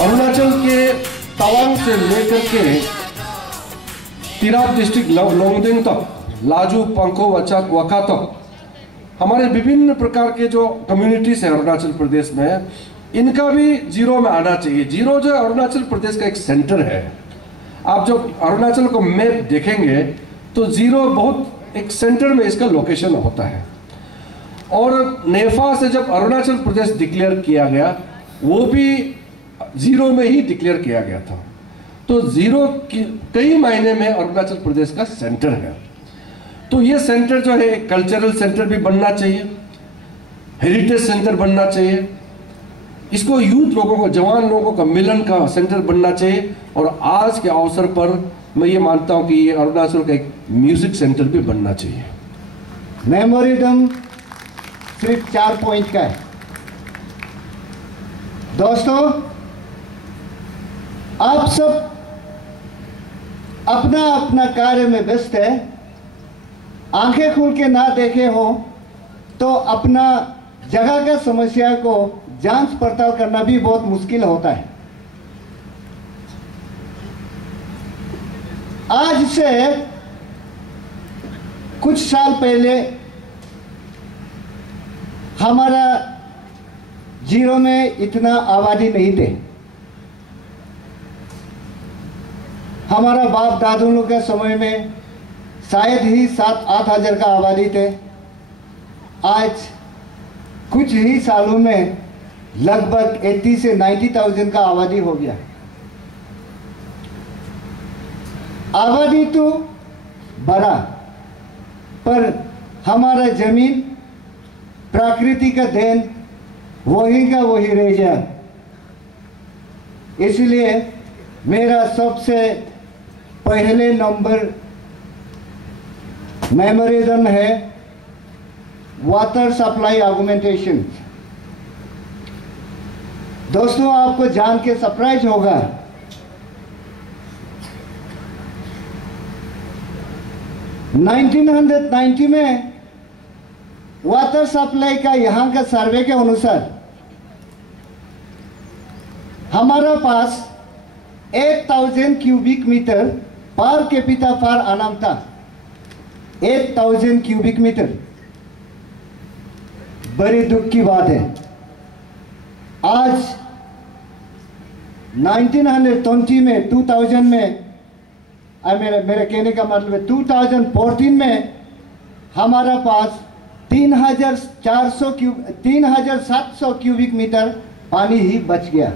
अरुणाचल के तवांग से लेकर के तिराप डिस्ट्रिक्ट लोंगडिंग तक, लाजू, पंखो, वचक, वका तक हमारे विभिन्न प्रकार के जो कम्युनिटीज है अरुणाचल प्रदेश में, इनका भी जीरो में आना चाहिए। जीरो जो अरुणाचल प्रदेश का एक सेंटर है। आप जब अरुणाचल को मैप देखेंगे तो जीरो बहुत एक सेंटर में इसका लोकेशन होता है। और नेफा से जब अरुणाचल प्रदेश डिक्लेयर किया गया, वो भी जीरो में ही डिक्लेयर किया गया था। तो जीरो कई मायने में अरुणाचल प्रदेश का सेंटर है। तो ये सेंटर जो है एक कल्चरल सेंटर भी बनना चाहिए, हेरिटेज सेंटर बनना चाहिए, इसको यूथ लोगों को, जवान लोगों का मिलन का सेंटर बनना चाहिए। और आज के अवसर पर मैं ये मानता हूं कि ये अरुणाचल का एक म्यूजिक सेंटर भी बनना चाहिए। मेमोरेंडम सिर्फ 4 पॉइंट का है। दोस्तों, आप सब अपना अपना कार्य में व्यस्त है। आंखें खुल के ना देखे हो तो अपना जगह का समस्या को जांच पड़ताल करना भी बहुत मुश्किल होता है। आज से कुछ साल पहले हमारा जीरो में इतना आबादी नहीं थे। हमारा बाप दादों के समय में शायद ही 7-8 हज़ार का आबादी थे। आज कुछ ही सालों में लगभग 80 से 90,000 का आबादी हो गया। आबादी तो बढ़ा, पर हमारा जमीन प्रकृति का देन वही का वही रह गया। इसलिए मेरा सबसे पहले नंबर मेमोरेंडम है वाटर सप्लाई आर्गुमेंटेशन। दोस्तों, आपको जान के सरप्राइज होगा, 1990 में वाटर सप्लाई का यहाँ का सर्वे के अनुसार हमारा पास 8,000 cubic metre per capita per annum था। 8,000 क्यूबिक मीटर। बड़ी दुख की बात है, आज 1920 में 2000 में मेरे कहने का मतलब है 2014 में हमारा पास 3,700 क्यूबिक मीटर पानी ही बच गया,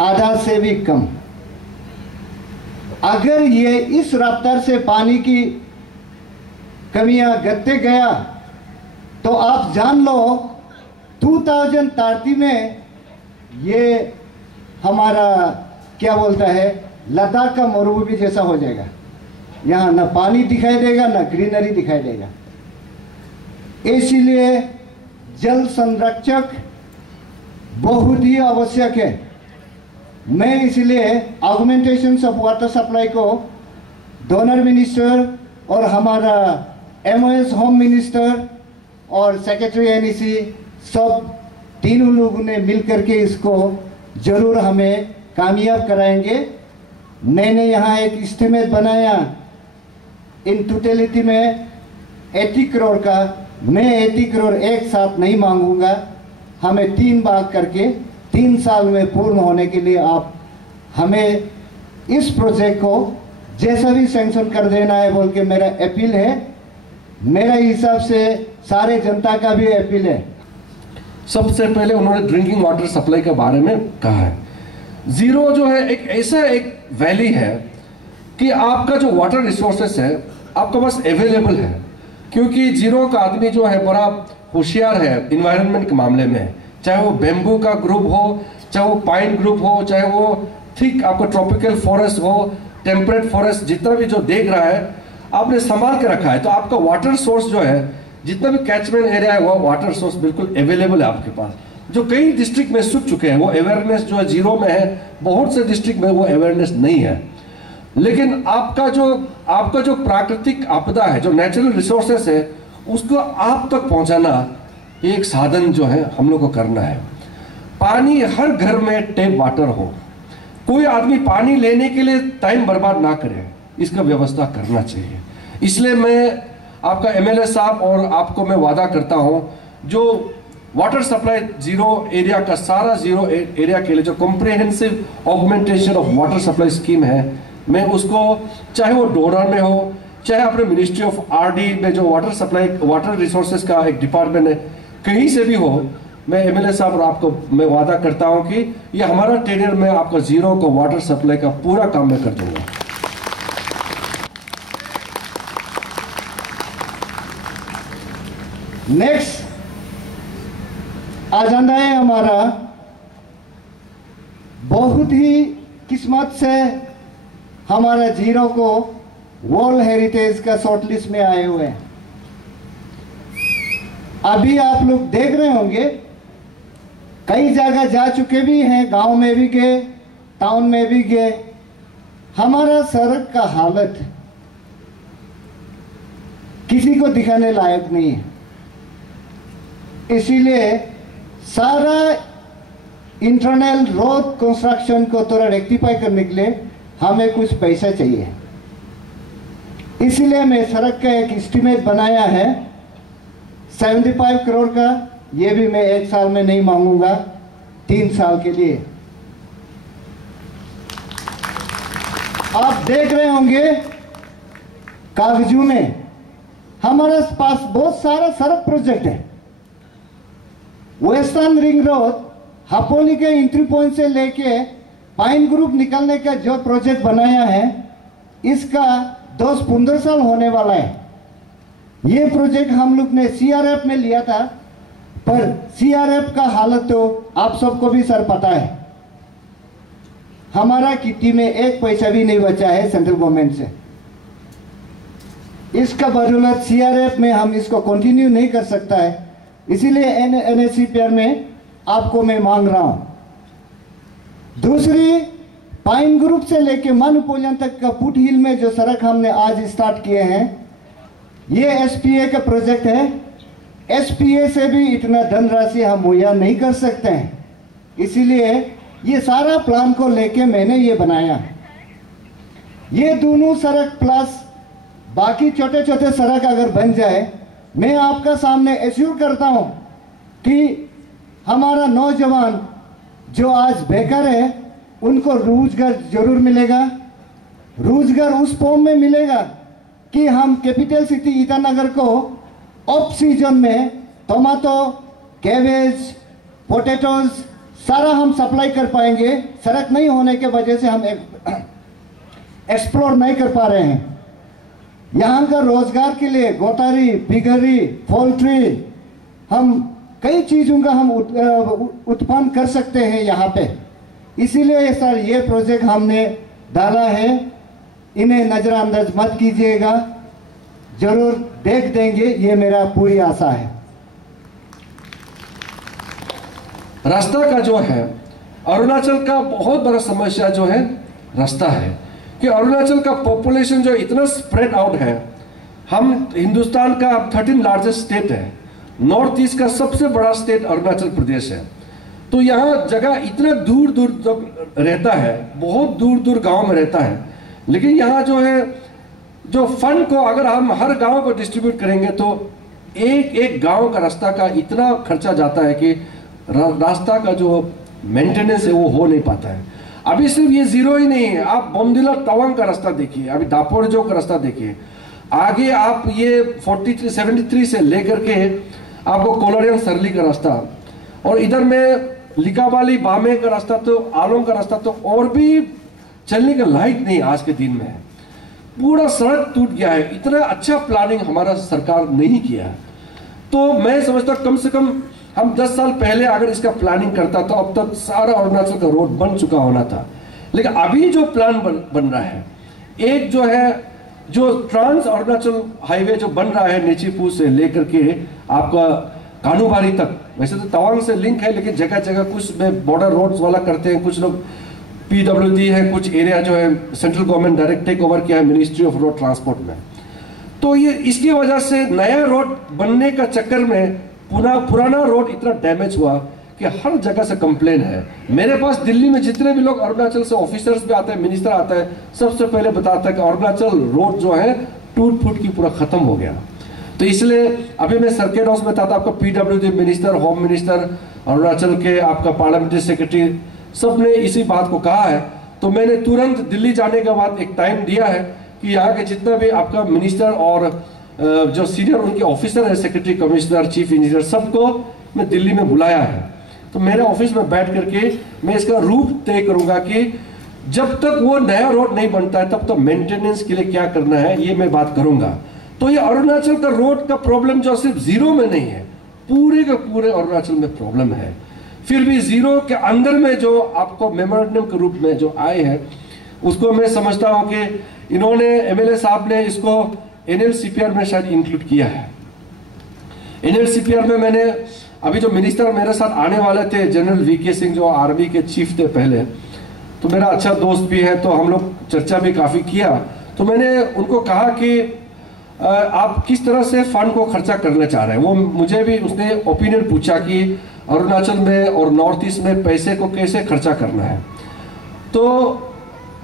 आधा से भी कम। अगर ये इस रफ्तार से पानी की कमियां घटते गया तो आप जान लो 2030 में ये हमारा क्या बोलता है, लद्दाख का मरुभूमि जैसा हो जाएगा। यहाँ ना पानी दिखाई देगा, ना ग्रीनरी दिखाई देगा। इसलिए जल संरक्षक बहुत ही आवश्यक है। मैं इसलिए ऑगमेंटेशन ऑफ वाटर सप्लाई को डोनर मिनिस्टर और हमारा MOS होम मिनिस्टर और सेक्रेटरी NEC सब तीनों लोगों ने मिलकर के इसको जरूर हमें कामयाब कराएंगे। मैंने यहाँ एक एस्टिमेट बनाया इन टोटलिटी में 80 करोड़ का। मैं 80 करोड़ एक साथ नहीं मांगूंगा, हमें 3 भाग करके 3 साल में पूर्ण होने के लिए आप हमें इस प्रोजेक्ट को जैसा भी सैंक्शन कर देना है बोल के मेरा अपील है। मेरा हिसाब से सारे जनता का भी अपील है। सबसे पहले उन्होंने ड्रिंकिंग वाटर सप्लाई के बारे में कहा है। जीरो जो है एक ऐसा एक वैली है कि आपका जो वाटर रिसोर्सेस है आपके पास अवेलेबल है, क्योंकि जीरो का आदमी जो है बड़ा होशियार है इन्वायरमेंट के मामले में, चाहे वो बेम्बू का ग्रुप हो, चाहे वो पाइन ग्रुप हो, चाहे वो थिक आपको ट्रॉपिकल फॉरेस्ट हो, टेम्परेट फॉरेस्ट, जितना भी जो देख रहा है आपने संभाल के रखा है। तो आपका वाटर सोर्स जो है, जितना भी कैचमेंट एरिया है, वो वाटर सोर्स बिल्कुल अवेलेबल है आपके पास, जो कई डिस्ट्रिक्ट में सूख चुके हैं। वो अवेयरनेस जो है जीरो में है, बहुत से डिस्ट्रिक्ट में वो अवेयरनेस नहीं है। लेकिन आपका जो प्राकृतिक आपदा है, जो नेचुरल रिसोर्सेस है, उसको आप तक पहुंचाना एक साधन जो है हम लोग को करना है। पानी हर घर में टैप वाटर हो, कोई आदमी पानी लेने के लिए टाइम बर्बाद ना करे, इसका व्यवस्था करना चाहिए। इसलिए मैं आपका एमएलए साहब और आपको मैं वादा करता हूं, जो वाटर सप्लाई जीरो एरिया का सारा जीरो एरिया के लिए जो comprehensive augmentation of water supply scheme है, मैं उसको चाहे वो डोरा में हो, चाहे अपने मिनिस्ट्री ऑफ आरडी में जो वाटर सप्लाई वाटर रिसोर्सेज का एक डिपार्टमेंट है, कहीं से भी हो, मैं एमएलए साहब और आपको मैं वादा करता हूं कि ये हमारा टेन्योर में आपका जीरो को वाटर सप्लाई का पूरा काम मैं कर दूंगा। नेक्स्ट एजेंडा है हमारा, बहुत ही किस्मत से हमारा जीरो को वर्ल्ड हेरिटेज का शॉर्टलिस्ट में आए हुए हैं। अभी आप लोग देख रहे होंगे कई जगह जा चुके भी हैं, गांव में भी गए, टाउन में भी गए। हमारा सड़क का हालत किसी को दिखाने लायक नहीं है, इसीलिए सारा इंटरनल रोड कंस्ट्रक्शन को थोड़ा रेक्टिफाई करने के लिए हमें कुछ पैसा चाहिए। इसलिए मैं सड़क का एक एस्टीमेट बनाया है 75 करोड़ का। ये भी मैं एक साल में नहीं मांगूंगा, 3 साल के लिए। आप देख रहे होंगे कागजू में हमारे पास बहुत सारा सड़क प्रोजेक्ट है। वेस्टर्न रिंग रोड हापोली के एंट्री पॉइंट से लेके पाइन ग्रुप निकलने का जो प्रोजेक्ट बनाया है, इसका 10-15 साल होने वाला है। ये प्रोजेक्ट हम लोग ने सीआरएफ में लिया था, पर सीआरएफ का हालत तो आप सबको भी सर पता है। हमारा किट्टी में एक पैसा भी नहीं बचा है सेंट्रल गवर्नमेंट से। इसका बदौलत सीआरएफ में हम इसको कंटिन्यू नहीं कर सकता है, इसीलिए एनएससीपीआर में आपको मैं मांग रहा हूं। दूसरी, पाइन ग्रुप से लेके मानुपोलियन तक का फुट हिल में जो सड़क हमने आज स्टार्ट किए हैं, ये एसपीए का प्रोजेक्ट है। एसपीए से भी इतना धनराशि हम मुहैया नहीं कर सकते हैं, इसीलिए ये सारा प्लान को लेके मैंने ये बनाया। ये दोनों सड़क प्लस बाकी छोटे छोटे सड़क अगर बन जाए, मैं आपका सामने एश्योर करता हूं कि हमारा नौजवान जो आज बेकार है उनको रोजगार जरूर मिलेगा। रोजगार उस फॉर्म में मिलेगा कि हम कैपिटल सिटी ईटानगर को ऑफ सीजन में टमाटो, कैबेज, पोटैटोज सारा हम सप्लाई कर पाएंगे। सड़क नहीं होने के वजह से हम एक्सप्लोर नहीं कर पा रहे हैं। यहाँ का रोजगार के लिए गोटारी, पिगरी, पोल्ट्री, हम कई चीज़ों का हम उत्पन्न कर सकते हैं यहाँ पे। इसीलिए सर ये प्रोजेक्ट हमने डाला है, इन्हें नज़रअंदाज मत कीजिएगा, जरूर देख देंगे, ये मेरा पूरी आशा है। रास्ता का जो है, अरुणाचल का बहुत बड़ा समस्या जो है रास्ता है कि अरुणाचल का पॉपुलेशन जो इतना स्प्रेड आउट है। हम हिंदुस्तान का 13 लार्जेस्ट स्टेट है, नॉर्थ ईस्ट का सबसे बड़ा स्टेट अरुणाचल प्रदेश है। तो यहाँ जगह इतना दूर दूर तक रहता है, बहुत दूर दूर गांव में रहता है। लेकिन यहाँ जो है, जो फंड को अगर हम हर गांव को डिस्ट्रीब्यूट करेंगे तो एक एक गांव का रास्ता का इतना खर्चा जाता है कि रास्ता का जो मेंटेनेंस है वो हो नहीं पाता है। अभी सिर्फ ये जीरो ही नहीं है, आप बोमदिला तवांग का रास्ता देखिए, अभी दापोरिजो का रास्ता देखिए, आगे आप ये 73 से लेकर के आपको कोलोरियन सरली का रास्ता, और इधर में लिकाबाली बामे का रास्ता, तो आलोंग का रास्ता तो और भी चलने का लायक नहीं आज के दिन में है। पूरा सड़क टूट गया है, इतना अच्छा प्लानिंग हमारा सरकार नहीं किया है। तो मैं समझता कम से कम हम 10 साल पहले अगर इसका प्लानिंग करता तो अब तक सारा अरुणाचल का रोड बन चुका होना था। लेकिन अभी जो प्लान बन रहा है, एक जो है जो ट्रांस अरुणाचल हाईवे जो बन रहा है नेचीपू से लेकर के आपका कानूबारी तक, वैसे तो तवांग से लिंक है लेकिन जगह जगह कुछ में बॉर्डर रोड्स वाला करते हैं, कुछ लोग PWD है, कुछ एरिया जो है central government direct take over किया है मिनिस्ट्री ऑफ रोड ट्रांसपोर्ट में। तो ये इसकी वजह से नया रोड बनने का चक्कर में पुराना रोड इतना डैमेज हुआ कि हर जगह से कंप्लेन है। मेरे पास दिल्ली में जितने भी लोग अरुणाचल से ऑफिसर्स भी आते हैं, मिनिस्टर आता है, सबसे पहले बताता है कि अरुणाचल रोड जो है टूट फूट की पूरा खत्म हो गया। तो इसलिए अभी मैं सर्किट हाउस में था, आपका PWD minister, home minister, Arunachal के आपका पार्लियामेंट्री सेक्रेटरी, सबने इसी बात को कहा है। तो मैंने तुरंत दिल्ली जाने के बाद एक टाइम दिया है कि यहाँ के जितना भी आपका मिनिस्टर और जो सीनियर उनके ऑफिसर है, सेक्रेटरी, कमिश्नर, चीफ इंजीनियर, सबको मैं दिल्ली में बुलाया है। तो मेरे ऑफिस में बैठ करके मैं इसका रूप तय करूंगा कि जब तक वो नया रोड नहीं बनता है तब तक मेंटेनेंस के लिए क्या करना है, ये मैं बात करूंगा। तो ये अरुणाचल का रोड का प्रॉब्लम जो सिर्फ जीरो में नहीं है, पूरे के पूरे अरुणाचल में प्रॉब्लम है। फिर भी जीरो के अंदर में जो आपको मेमोरेंडम के रूप में जो आए हैं, उसको मैं समझता हूं कि इन्होंने MLA साहब ने इसको NLCPR में शायद इंक्लूड किया है। NLCPR में मैंने अभी जो मिनिस्टर मेरे साथ आने वाले थे, जनरल VK सिंह जो आर्मी के चीफ थे पहले, तो मेरा अच्छा दोस्त भी है, तो हम लोग चर्चा भी काफी किया। तो मैंने उनको कहा कि आप किस तरह से फंड को खर्चा करना चाह रहे हैं। वो मुझे भी उसने ओपिनियन पूछा कि अरुणाचल में और नॉर्थ ईस्ट में पैसे को कैसे खर्चा करना है। तो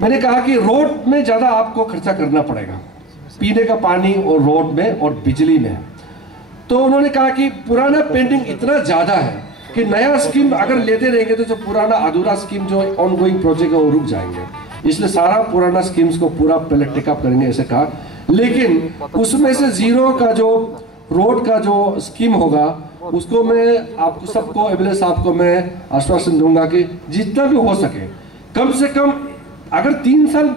मैंने कहा कि रोड में ज़्यादा आपको खर्चा करना पड़ेगा, पीने का पानी और रोड में और बिजली में। तो उन्होंने कहा कि पुराना पेंडिंग इतना ज़्यादा है कि नया स्कीम अगर लेते रहेंगे तो जो पुराना अधूरा स्कीम जो ऑनगोइंग प्रोजेक्ट है वो रुक जाएंगे, इसलिए सारा पुराना स्कीम्स को पूरा पहले टेकअप करेंगे, ऐसे कहा। लेकिन उसमें से जीरो का जो रोड का जो स्कीम होगा उसको मैं आपको सबको, MLA साहब को मैं आश्वासन दूंगा कि जितना भी हो सके कम से कम, अगर 3 साल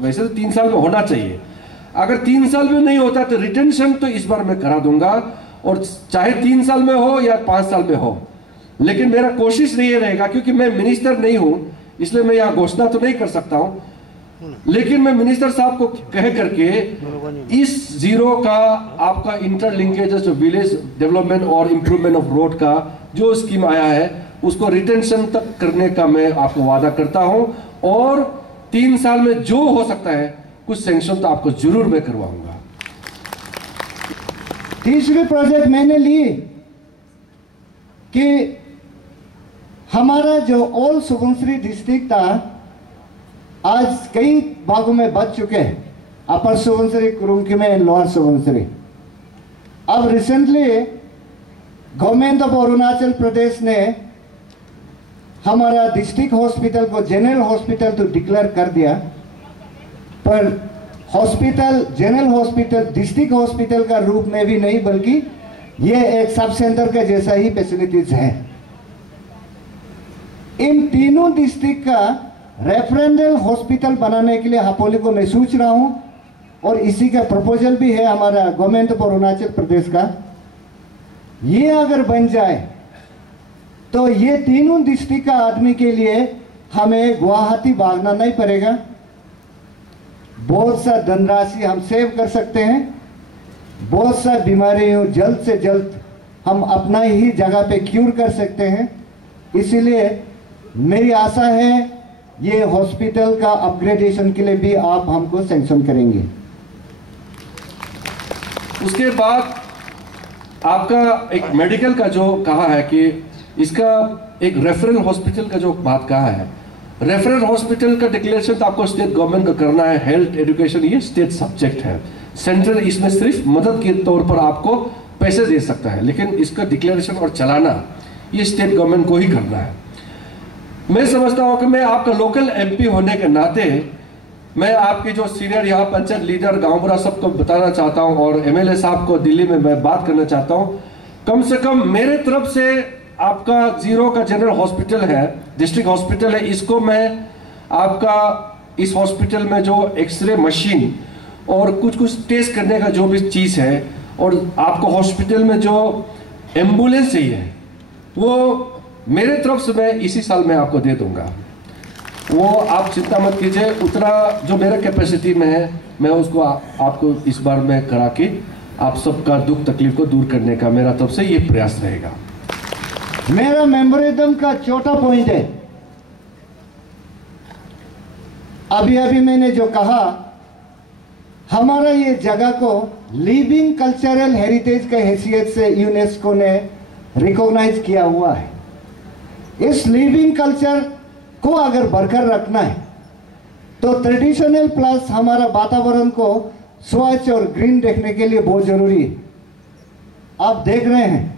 वैसे तो 3 साल में होना चाहिए, अगर 3 साल में नहीं होता तो रिटेंशन तो इस बार मैं करा दूंगा, और चाहे 3 साल में हो या 5 साल में हो। लेकिन मेरा कोशिश ये रहेगा, क्योंकि मैं मिनिस्टर नहीं हूं इसलिए मैं यहाँ घोषणा तो नहीं कर सकता हूं, लेकिन मैं मिनिस्टर साहब को कह करके इस जीरो का आपका इंटरलिंकेज जो विलेज डेवलपमेंट और इंप्रूवमेंट ऑफ रोड का जो स्कीम आया है उसको रिटेंशन तक करने का मैं आपको वादा करता हूं, और 3 साल में जो हो सकता है कुछ सैंक्शन तो आपको जरूर मैं करवाऊंगा। तीसरी प्रोजेक्ट मैंने ली कि हमारा जो ऑल सुबनसिरी डिस्ट्रिक्ट था आज कई भागों में बच चुके हैं, अपर सुबनसिरी, कुरुंगी में, लोअर सुबनसिरी। अब recently government of Arunachal Pradesh ने हमारा डिस्ट्रिक्ट हॉस्पिटल को जनरल हॉस्पिटल तो डिक्लेयर कर दिया, पर hospital, general hospital district hospital का रूप में भी नहीं, बल्कि ये एक सब सेंटर के जैसा ही फैसिलिटीज है। इन तीनों डिस्ट्रिक्ट का रेफरेंडल हॉस्पिटल बनाने के लिए हापोली को मैं सोच रहा हूं, और इसी का प्रपोजल भी है हमारा गवर्नमेंट ऑफ अरुणाचल प्रदेश का। ये अगर बन जाए तो ये तीनों डिस्ट्रिक्ट का आदमी के लिए हमें गुवाहाटी भागना नहीं पड़ेगा, बहुत सा धनराशि हम सेव कर सकते हैं, बहुत सा बीमारियों जल्द से जल्द हम अपना ही जगह पे क्यूर कर सकते हैं। इसीलिए मेरी आशा है ये हॉस्पिटल का अपग्रेडेशन के लिए भी आप हमको सैंक्शन करेंगे। उसके बाद आपका एक मेडिकल का जो कहा है कि इसका एक रेफरल हॉस्पिटल का जो बात कहा है, रेफरल हॉस्पिटल का डिक्लेरेशन तो आपको स्टेट गवर्नमेंट को करना है। हेल्थ एजुकेशन ये स्टेट सब्जेक्ट है, सेंट्रल इसमें सिर्फ मदद के तौर पर आपको पैसे दे सकता है, लेकिन इसका डिक्लेरेशन और चलाना ये स्टेट गवर्नमेंट को ही करना है। मैं समझता हूं कि मैं आपका लोकल MP होने के नाते मैं आपके जो सीनियर यहाँ पंचायत लीडर, गांव बुरा सबको बताना चाहता हूं, और MLA साहब को दिल्ली में मैं बात करना चाहता हूं, कम से कम मेरे तरफ से आपका जीरो का जनरल हॉस्पिटल है, डिस्ट्रिक्ट हॉस्पिटल है, इसको मैं आपका इस हॉस्पिटल में जो एक्सरे मशीन और कुछ कुछ टेस्ट करने का जो भी चीज़ है, और आपको हॉस्पिटल में जो एम्बुलेंस चाहिए वो मेरे तरफ से मैं इसी साल में आपको दे दूंगा। वो आप चिंता मत कीजिए, उतना जो मेरा कैपेसिटी में है मैं उसको आपको इस बार में करा के आप सबका दुख तकलीफ को दूर करने का मेरा तरफ से ये प्रयास रहेगा। मेरा मेमोरेंडम का चौथा पॉइंट है, अभी मैंने जो कहा, हमारा ये जगह को लिविंग कल्चरल हेरिटेज के हैसियत से यूनेस्को ने रिकॉग्नाइज किया हुआ है। इस लिविंग कल्चर को अगर बरकरार रखना है तो ट्रेडिशनल प्लस हमारा वातावरण को स्वच्छ और ग्रीन देखने के लिए बहुत जरूरी है। आप देख रहे हैं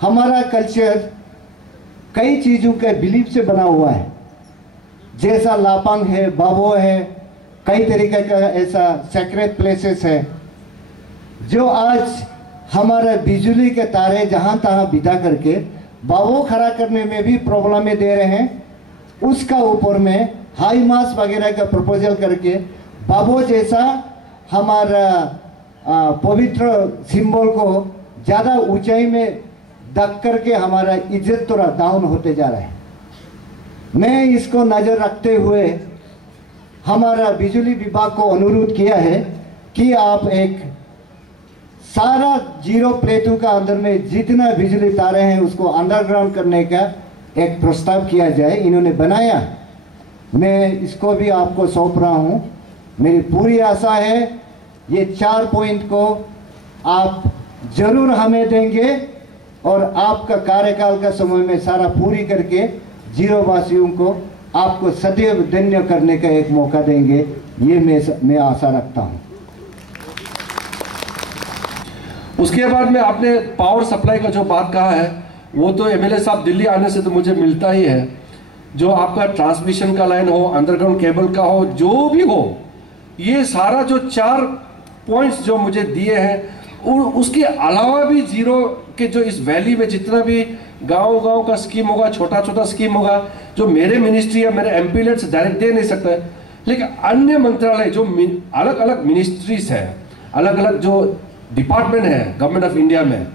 हमारा कल्चर कई चीज़ों के बिलीफ से बना हुआ है, जैसा लापांग है, बाबो है, कई तरीके का ऐसा सेक्रेट प्लेसेस है जो आज हमारे बिजली के तारे जहाँ तहाँ बिता करके बाबो खड़ा करने में भी प्रॉब्लम दे रहे हैं। उसका ऊपर में हाई मास वगैरह का प्रपोजल करके बाबो जैसा हमारा पवित्र सिंबल को ज़्यादा ऊंचाई में दक करके हमारा इज्जत थोड़ा डाउन होते जा रहा है। मैं इसको नज़र रखते हुए हमारा बिजली विभाग को अनुरोध किया है कि आप एक सारा जीरो प्लेटों का अंदर में जितना बिजली तारे हैं उसको अंडरग्राउंड करने का एक प्रस्ताव किया जाए। इन्होंने बनाया, मैं इसको भी आपको सौंप रहा हूँ। मेरी पूरी आशा है ये 4 पॉइंट को आप जरूर हमें देंगे और आपका कार्यकाल का समय में सारा पूरी करके जीरो वासियों को आपको सदैव धन्य करने का एक मौका देंगे, ये मैं आशा रखता हूँ। उसके बाद में आपने पावर सप्लाई का जो बात कहा है वो तो एमएलए साहब दिल्ली आने से तो मुझे मिलता ही है। जो आपका ट्रांसमिशन का लाइन हो, अंडरग्राउंड केबल का हो, जो भी हो, ये सारा जो 4 पॉइंट्स जो मुझे दिए हैं और उसके अलावा भी जीरो के जो इस वैली में जितना भी गांव का स्कीम होगा, छोटा छोटा स्कीम होगा, जो मेरे मिनिस्ट्री या मेरे एमपीलेट्स डायरेक्ट दे नहीं सकता है, लेकिन अन्य मंत्रालय जो अलग अलग मिनिस्ट्रीज है, अलग अलग जो डिपार्टमेंट है गवर्नमेंट ऑफ इंडिया में,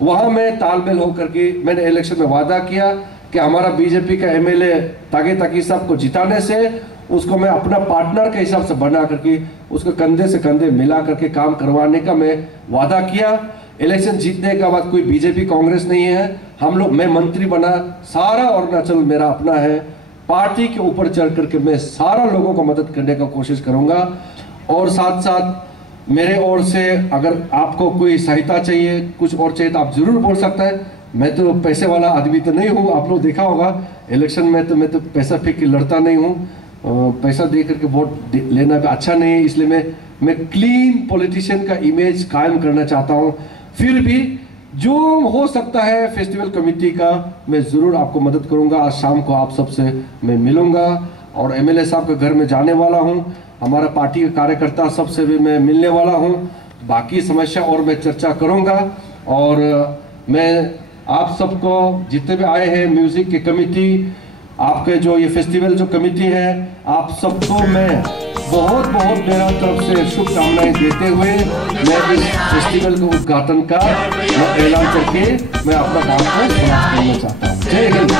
वहाँ मैं तालमेल होकर के मैंने इलेक्शन में वादा किया कि हमारा बीजेपी का एमएलए तागे ताकी साहब को जिताने से उसको मैं अपना पार्टनर के हिसाब से बना करके उसको कंधे से कंधे मिला करके काम करवाने का मैं वादा किया। इलेक्शन जीतने के बाद कोई बीजेपी कांग्रेस नहीं है, हम लोग, मैं मंत्री बना, सारा अरुणाचल मेरा अपना है। पार्टी के ऊपर चढ़ करके मैं सारा लोगों को मदद करने का कोशिश करूंगा। और साथ साथ मेरे ओर से अगर आपको कोई सहायता चाहिए, कुछ और चाहिए तो आप जरूर बोल सकते हैं। मैं तो पैसे वाला आदमी तो नहीं हूँ, आप लोग देखा होगा इलेक्शन में तो मैं तो पैसा फेंक के लड़ता नहीं हूँ, पैसा दे करके वोट लेना भी अच्छा नहीं है, इसलिए मैं क्लीन पॉलिटिशियन का इमेज कायम करना चाहता हूँ। फिर भी जो हो सकता है फेस्टिवल कमेटी का मैं ज़रूर आपको मदद करूंगा। आज शाम को आप सबसे मैं मिलूंगा और एमएलए साहब के घर में जाने वाला हूं, हमारा पार्टी के कार्यकर्ता सबसे भी मैं मिलने वाला हूं, बाकी समस्या और मैं चर्चा करूंगा। और मैं आप सबको जितने भी आए हैं, म्यूजिक की कमेटी, आपके जो ये फेस्टिवल जो कमेटी है, आप सबको मैं बहुत बहुत मेरा तरफ से शुभकामनाएं देते हुए मैं इस फेस्टिवल के उद्घाटन का मैं ऐलान करके मैं अपना काम को समाप्त करना चाहता हूँ। जय हिंद।